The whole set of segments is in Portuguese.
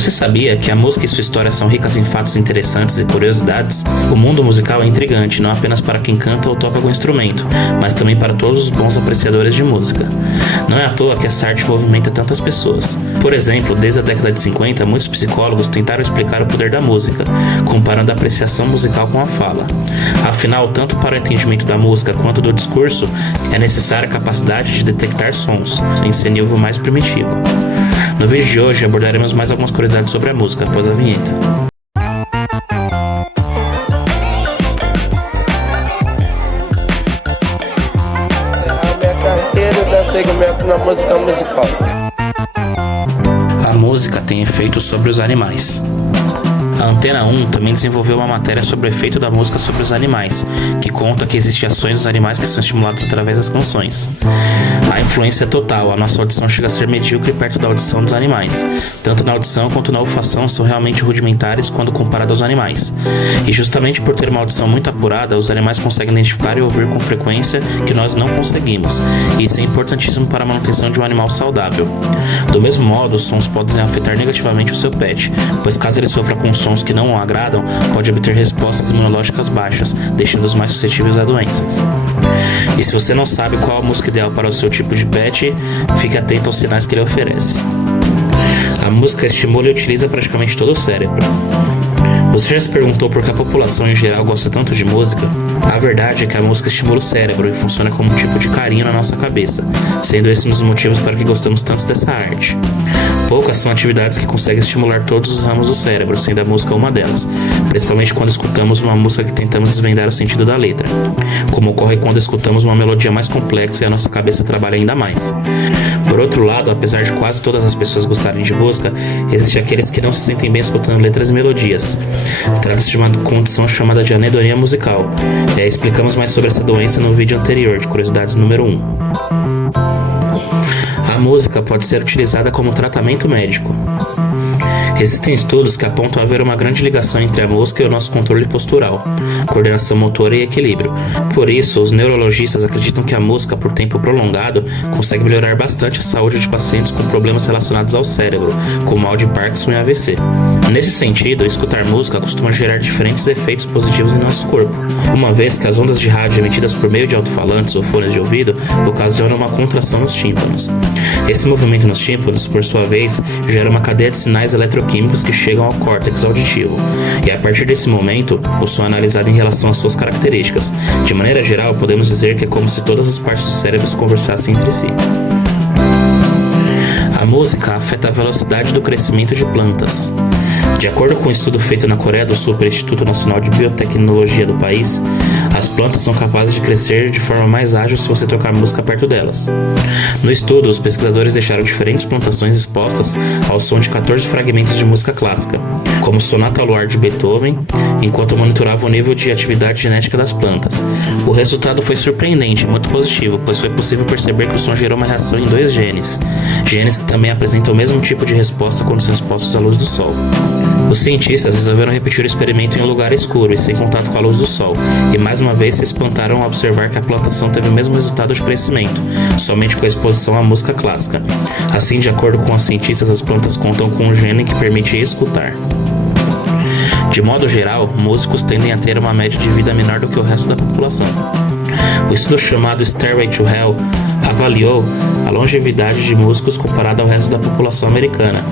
Você sabia que a música e sua história são ricas em fatos interessantes e curiosidades? O mundo musical é intrigante, não apenas para quem canta ou toca algum instrumento, mas também para todos os bons apreciadores de música. Não é à toa que essa arte movimenta tantas pessoas. Por exemplo, desde a década de 50, muitos psicólogos tentaram explicar o poder da música, comparando a apreciação musical com a fala. Afinal, tanto para o entendimento da música quanto do discurso, é necessária a capacidade de detectar sons, em seu nível mais primitivo. No vídeo de hoje abordaremos mais algumas curiosidades sobre a música após a vinheta. Minha carreira dá segmento na música musical. A música tem efeitos sobre os animais. A Antena 1 também desenvolveu uma matéria sobre o efeito da música sobre os animais, que conta que existem ações dos animais que são estimuladas através das canções. A influência é total, a nossa audição chega a ser medíocre perto da audição dos animais. Tanto na audição quanto na olfação são realmente rudimentares quando comparado aos animais. E justamente por ter uma audição muito apurada, os animais conseguem identificar e ouvir com frequência que nós não conseguimos. E isso é importantíssimo para a manutenção de um animal saudável. Do mesmo modo, os sons podem afetar negativamente o seu pet, pois caso ele sofra com sons que não o agradam, pode obter respostas imunológicas baixas, deixando-os mais suscetíveis a doenças. E se você não sabe qual a música ideal para o seu tipo de pet, fique atento aos sinais que ele oferece. A música estimula e utiliza praticamente todo o cérebro. Você já se perguntou por que a população em geral gosta tanto de música? A verdade é que a música estimula o cérebro e funciona como um tipo de carinho na nossa cabeça, sendo esse um dos motivos para que gostamos tanto dessa arte. Poucas são atividades que conseguem estimular todos os ramos do cérebro, sendo a música uma delas, principalmente quando escutamos uma música que tentamos desvendar o sentido da letra, como ocorre quando escutamos uma melodia mais complexa e a nossa cabeça trabalha ainda mais. Por outro lado, apesar de quase todas as pessoas gostarem de música, existem aqueles que não se sentem bem escutando letras e melodias. Trata-se de uma condição chamada de anedonia musical. Explicamos mais sobre essa doença no vídeo anterior, de curiosidades número 1. A música pode ser utilizada como tratamento médico. Existem estudos que apontam haver uma grande ligação entre a música e o nosso controle postural, coordenação motora e equilíbrio. Por isso, os neurologistas acreditam que a música, por tempo prolongado, consegue melhorar bastante a saúde de pacientes com problemas relacionados ao cérebro, como mal de Parkinson e AVC. Nesse sentido, escutar música costuma gerar diferentes efeitos positivos em nosso corpo, uma vez que as ondas de rádio emitidas por meio de alto-falantes ou fones de ouvido ocasionam uma contração nos tímpanos. Esse movimento nos tímpanos, por sua vez, gera uma cadeia de sinais eletroquímicos que chegam ao córtex auditivo, e a partir desse momento, o som é analisado em relação às suas características. De maneira geral, podemos dizer que é como se todas as partes do cérebro conversassem entre si. A música afeta a velocidade do crescimento de plantas. De acordo com um estudo feito na Coreia do Sul pelo Instituto Nacional de Biotecnologia do país, as plantas são capazes de crescer de forma mais ágil se você tocar música perto delas. No estudo, os pesquisadores deixaram diferentes plantações expostas ao som de 14 fragmentos de música clássica, como Sonata ao Luar de Beethoven, enquanto monitoravam o nível de atividade genética das plantas. O resultado foi surpreendente e muito positivo, pois foi possível perceber que o som gerou uma reação em 2 genes que também apresentam o mesmo tipo de resposta quando são expostos à luz do sol. Os cientistas resolveram repetir o experimento em um lugar escuro e sem contato com a luz do sol, e mais uma vez se espantaram ao observar que a plantação teve o mesmo resultado de crescimento, somente com a exposição à música clássica. Assim, de acordo com os cientistas, as plantas contam com um gene que permite escutar. De modo geral, músicos tendem a ter uma média de vida menor do que o resto da população. O estudo chamado Stairway to Hell avaliou a longevidade de músicos comparada ao resto da população americana.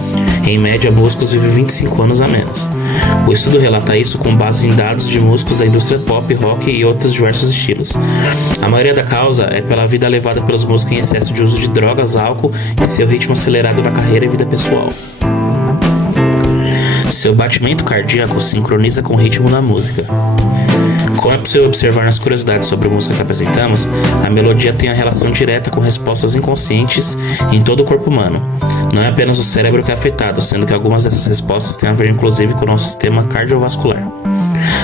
Em média, músicos vivem 25 anos a menos. O estudo relata isso com base em dados de músicos da indústria pop, rock e outros diversos estilos. A maioria da causa é pela vida levada pelos músicos em excesso de uso de drogas, álcool e seu ritmo acelerado na carreira e vida pessoal. Seu batimento cardíaco sincroniza com o ritmo da música. Como é possível observar nas curiosidades sobre a música que apresentamos, a melodia tem a relação direta com respostas inconscientes em todo o corpo humano. Não é apenas o cérebro que é afetado, sendo que algumas dessas respostas têm a ver inclusive com o nosso sistema cardiovascular.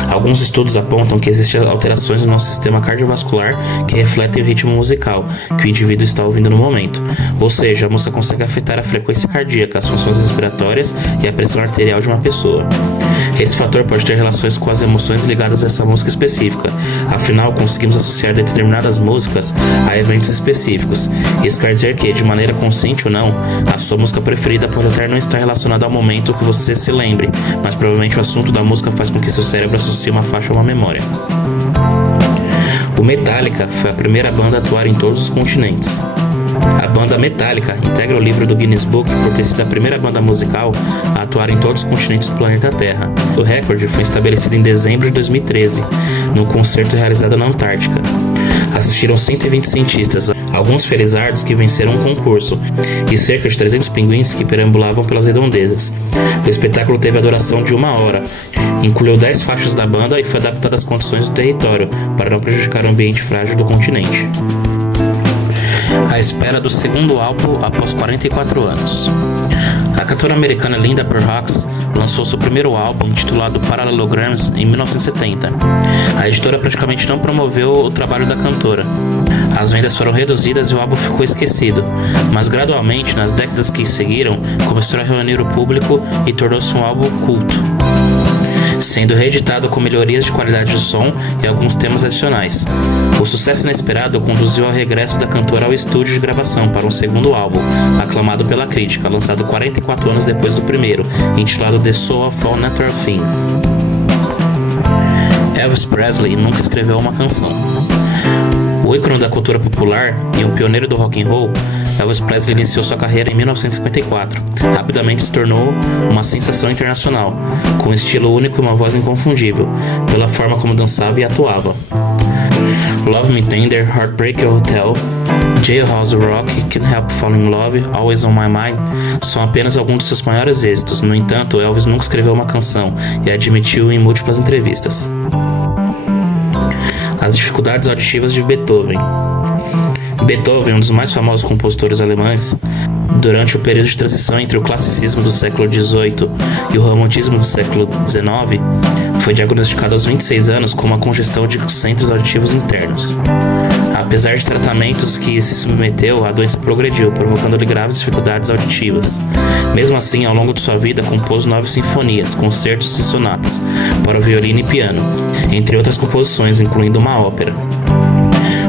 Alguns estudos apontam que existem alterações no nosso sistema cardiovascular que refletem o ritmo musical que o indivíduo está ouvindo no momento. Ou seja, a música consegue afetar a frequência cardíaca, as funções respiratórias e a pressão arterial de uma pessoa. Esse fator pode ter relações com as emoções ligadas a essa música específica. Afinal, conseguimos associar determinadas músicas a eventos específicos. Isso quer dizer que, de maneira consciente ou não, a sua música preferida pode até não estar relacionada ao momento que você se lembre, mas provavelmente o assunto da música faz com que seu cérebro associe uma faixa a uma memória. O Metallica foi a primeira banda a atuar em todos os continentes. A banda Metallica integra o livro do Guinness Book por ter sido a primeira banda musical a atuar em todos os continentes do planeta Terra. O recorde foi estabelecido em dezembro de 2013, num concerto realizado na Antártica. Assistiram 120 cientistas, alguns felizardos que venceram um concurso e cerca de 300 pinguins que perambulavam pelas redondezas. O espetáculo teve a duração de 1 hora, incluiu 10 faixas da banda e foi adaptado às condições do território, para não prejudicar o ambiente frágil do continente. A espera do segundo álbum após 44 anos. A cantora americana Linda Perhacs lançou seu primeiro álbum, intitulado Parallelograms, em 1970. A editora praticamente não promoveu o trabalho da cantora. As vendas foram reduzidas e o álbum ficou esquecido, mas gradualmente, nas décadas que seguiram, começou a reunir o público e tornou-se um álbum culto, sendo reeditado com melhorias de qualidade de som e alguns temas adicionais. O sucesso inesperado conduziu ao regresso da cantora ao estúdio de gravação para um segundo álbum, aclamado pela crítica, lançado 44 anos depois do primeiro, intitulado The Soul of All Natural Things. Elvis Presley nunca escreveu uma canção. O ícone da cultura popular e um pioneiro do rock and roll, Elvis Presley iniciou sua carreira em 1954. Rapidamente se tornou uma sensação internacional, com um estilo único e uma voz inconfundível, pela forma como dançava e atuava. Love Me Tender, Heartbreak Hotel, Jailhouse Rock, Can't Help Falling in Love, Always on My Mind são apenas alguns de seus maiores êxitos. No entanto, Elvis nunca escreveu uma canção e admitiu em múltiplas entrevistas. As dificuldades auditivas de Beethoven. Beethoven, um dos mais famosos compositores alemães, durante o período de transição entre o classicismo do século XVIII e o romantismo do século XIX, foi diagnosticado aos 26 anos com uma congestão de centros auditivos internos. Apesar de tratamentos que se submeteu, a doença progrediu, provocando-lhe graves dificuldades auditivas. Mesmo assim, ao longo de sua vida, compôs 9 sinfonias, concertos e sonatas para violino e piano, entre outras composições, incluindo uma ópera.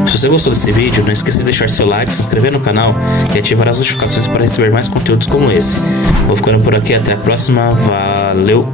Se você gostou desse vídeo, não esqueça de deixar seu like, se inscrever no canal e ativar as notificações para receber mais conteúdos como esse. Vou ficando por aqui, até a próxima, valeu!